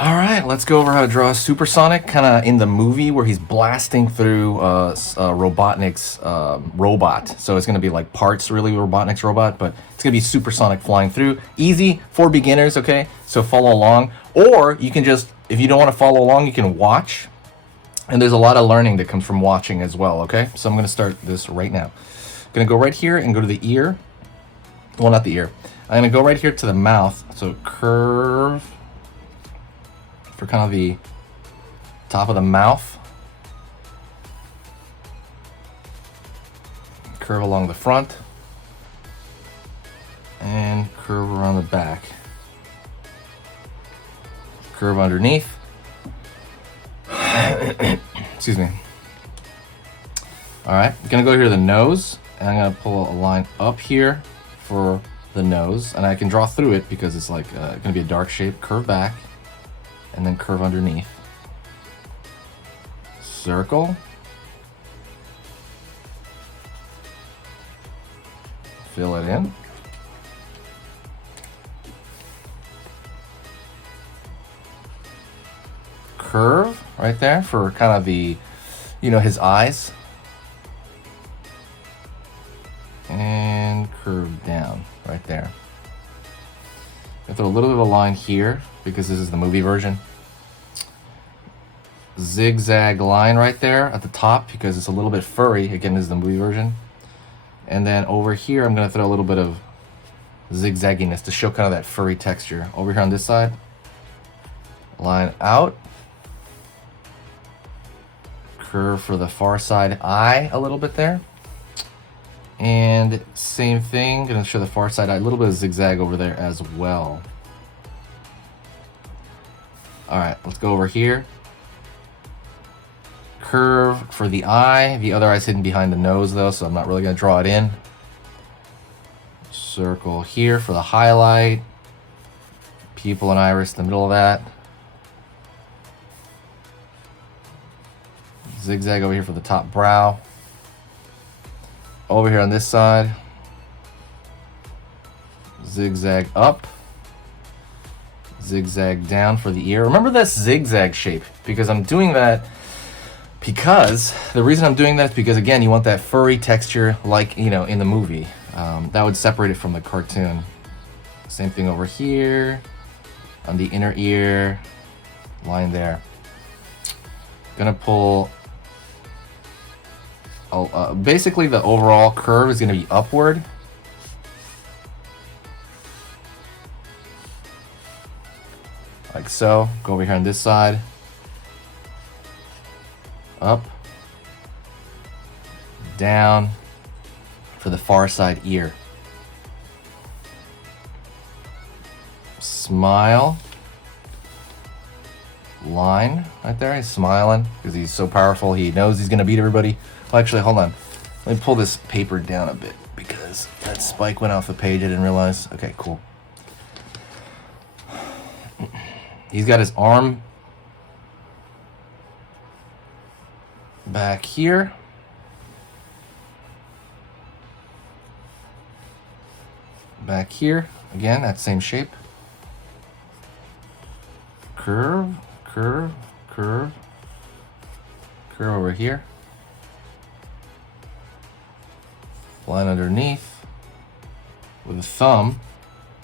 All right, let's go over how to draw a supersonic, kind of in the movie where he's blasting through Robotnik's robot. So it's going to be like parts, really, Robotnik's robot, but it's going to be supersonic flying through. Easy for beginners, okay? So follow along. Or you can just, if you don't want to follow along, you can watch. And there's a lot of learning that comes from watching as well, okay? So I'm going to start this right now. I'm going to go right here and go to the ear. Well, not the ear. I'm going to go right here to the mouth. So curve for kind of the top of the mouth. Curve along the front. And curve around the back. Curve underneath. Excuse me. Alright, I'm gonna go here to the nose, and I'm gonna pull a line up here for the nose, and I can draw through it because it's like gonna be a dark shape. Curve back, and then curve underneath. Circle. Fill it in. Curve right there for kind of the, you know, his eyes. And curve down right there. I throw a little bit of a line here because this is the movie version. Zigzag line right there at the top because it's a little bit furry. Again, this is the movie version. And then over here, I'm going to throw a little bit of zigzagginess to show kind of that furry texture. Over here on this side, line out. Curve for the far side eye a little bit there. And same thing, gonna show the far side eye, a little bit of zigzag over there as well. All right, let's go over here. Curve for the eye. The other eye's hidden behind the nose though, so I'm not really gonna draw it in. Circle here for the highlight. Pupil and iris in the middle of that. Zigzag over here for the top brow. Over here on this side, zigzag up, zigzag down for the ear. Remember this zigzag shape because I'm doing that because the reason I'm doing that is because, again, you want that furry texture like, you know, in the movie. That would separate it from the cartoon. Same thing over here on the inner ear, line there. Gonna pull. Basically the overall curve is going to be upward. Like so. Go over here on this side. Up. Down. For the far side ear. Smile. Line right there. He's smiling because he's so powerful. He knows he's going to beat everybody. Well, actually, hold on. Let me pull this paper down a bit because that spike went off the page. I didn't realize. Okay, cool. He's got his arm back here. Back here. Again, that same shape. Curve, curve, curve. Curve over here. Line underneath with a thumb,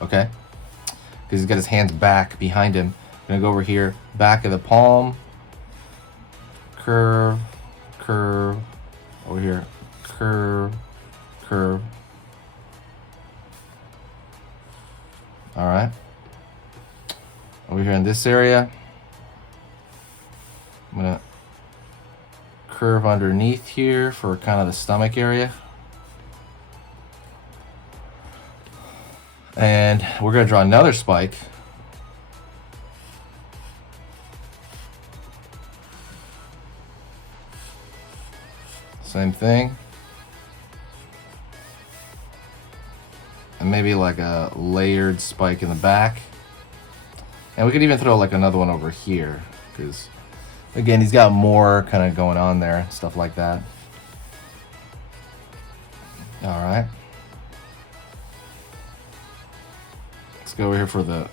okay? Because he's got his hands back behind him. Gonna go over here, back of the palm, curve, curve, over here, curve, curve. All right. Over here in this area, I'm gonna curve underneath here for kind of the stomach area. And we're going to draw another spike. Same thing. And maybe like a layered spike in the back. And we could even throw like another one over here. Because, again, he's got more kind of going on there. Stuff like that. Alright. Let's go over here for the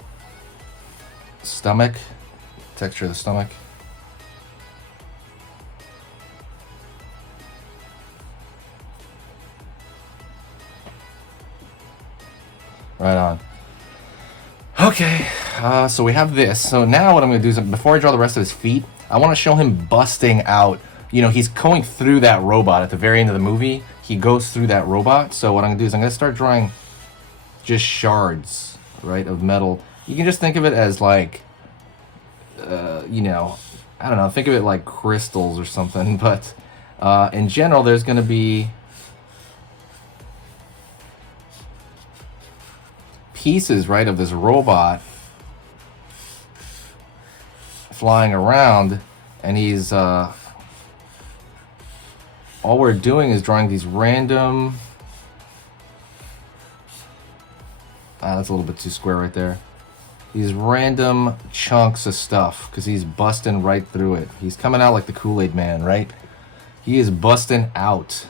stomach. texture of the stomach. Right on. Okay, so we have this. So now what I'm going to do is, before I draw the rest of his feet, I want to show him busting out. You know, he's going through that robot at the very end of the movie. He goes through that robot. So what I'm going to do is I'm going to start drawing just shards, right, of metal. You can just think of it as like, you know, I don't know, think of it like crystals or something. But in general, there's going to be pieces, right, of this robot flying around, and he's all we're doing is drawing these random that's a little bit too square right there, these random chunks of stuff, because he's busting right through it. He's coming out like the Kool-Aid man, right? He is busting out.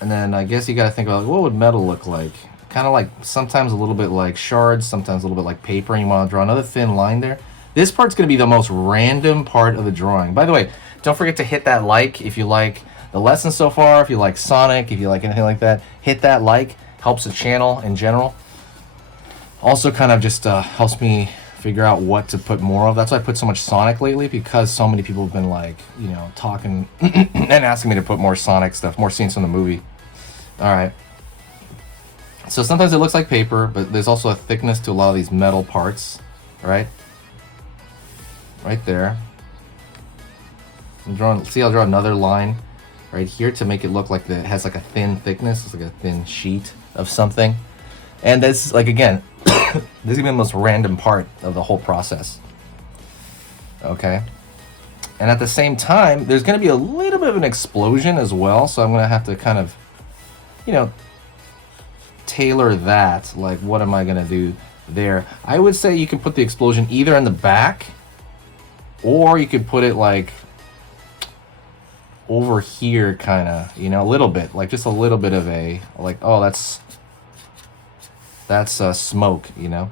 And then I guess you got to think about, like, what would metal look like? Kind of like, sometimes a little bit like shards, sometimes a little bit like paper, and you want to draw another thin line there. This part's going to be the most random part of the drawing. By the way, don't forget to hit that like if you like the lesson so far, if you like Sonic, if you like anything like that. Hit that like, helps the channel in general. Also kind of just helps me figure out what to put more of. That's why I put so much Sonic lately, because so many people have been like, you know, talking and asking me to put more Sonic stuff, more scenes from the movie. Alright. So sometimes it looks like paper, but there's also a thickness to a lot of these metal parts. Right? Right there. I'm drawing, see, I'll draw another line right here to make it look like it has like a thin thickness. It's like a thin sheet of something. And this, like, again, this is going to be the most random part of the whole process. Okay? And at the same time, there's going to be a little bit of an explosion as well, so I'm going to have to kind of, you know, tailor that. Like, what am I going to do there? I would say you can put the explosion either in the back, or you could put it, like, over here, kind of, you know, a little bit. Like, just a little bit of a, like, oh, that's smoke, you know?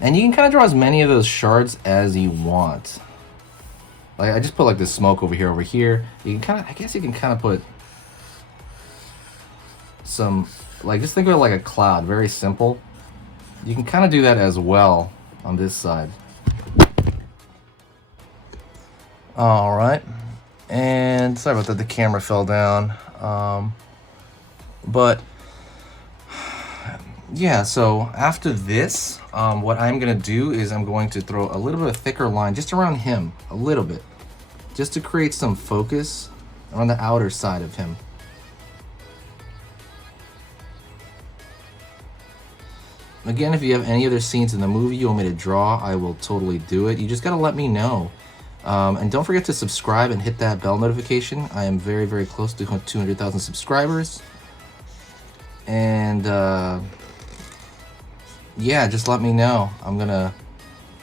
And you can kind of draw as many of those shards as you want. Like, I just put like this smoke over here. You can kind of, I guess you can kind of put some, like, just think of it like a cloud, very simple. You can kind of do that as well on this side. All right. And sorry about that, the camera fell down. But yeah, so after this, what I'm going to do is I'm going to throw a little bit of thicker line just around him, a little bit, just to create some focus on the outer side of him. Again, if you have any other scenes in the movie you want me to draw, I will totally do it. You just got to let me know. And don't forget to subscribe and hit that bell notification. I am very, very close to 200,000 subscribers. And yeah, just let me know. I'm gonna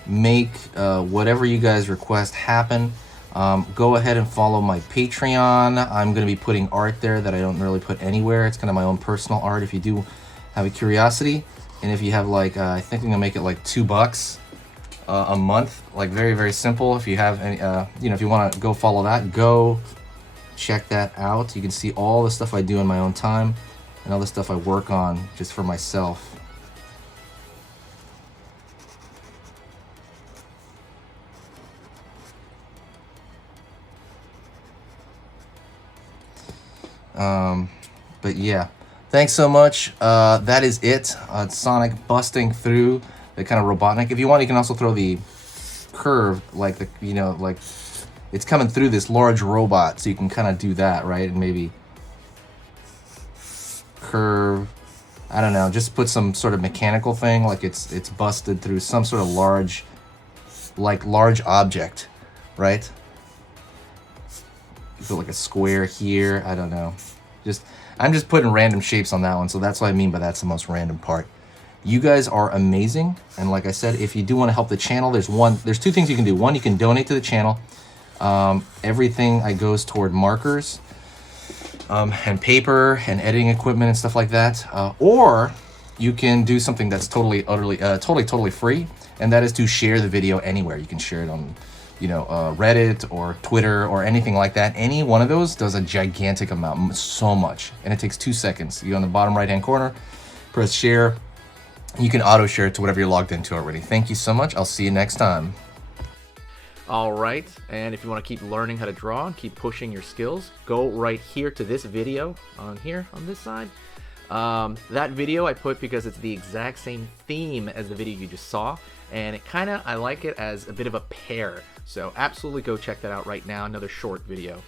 make whatever you guys request happen. Go ahead and follow my Patreon. I'm gonna be putting art there that I don't really put anywhere. It's kind of my own personal art if you do have a curiosity. And if you have, like, I think I'm gonna make it like $2 a month, like very, very simple. If you have any, you know, if you want to go follow that, go check that out. You can see all the stuff I do in my own time and all the stuff I work on just for myself. But yeah, thanks so much. That is it. Sonic busting through the kind of Robotnik. If you want, you can also throw the curve, like the, you know, like it's coming through this large robot, so you can kind of do that, right? And maybe curve, I don't know, just put some sort of mechanical thing, like it's busted through some sort of large object, right? You put like a square here, I don't know. I'm just putting random shapes on that one, so that's what I mean by that's the most random part. You guys are amazing, and like I said, if you do want to help the channel, there's two things you can do. One, you can donate to the channel. Everything goes toward markers and paper and editing equipment and stuff like that. Or you can do something that's totally free, and that is to share the video anywhere. You can share it on, Reddit or Twitter or anything like that. Any one of those does a gigantic amount, so much, and it takes 2 seconds. You go in the bottom right-hand corner, press share. You can auto share it to whatever you're logged into already. Thank you so much. I'll see you next time. All right, and if you want to keep learning how to draw and keep pushing your skills, go right here to this video on here on this side. That video I put because it's the exact same theme as the video you just saw, and I like it as a bit of a pair. So absolutely go check that out right now, another short video.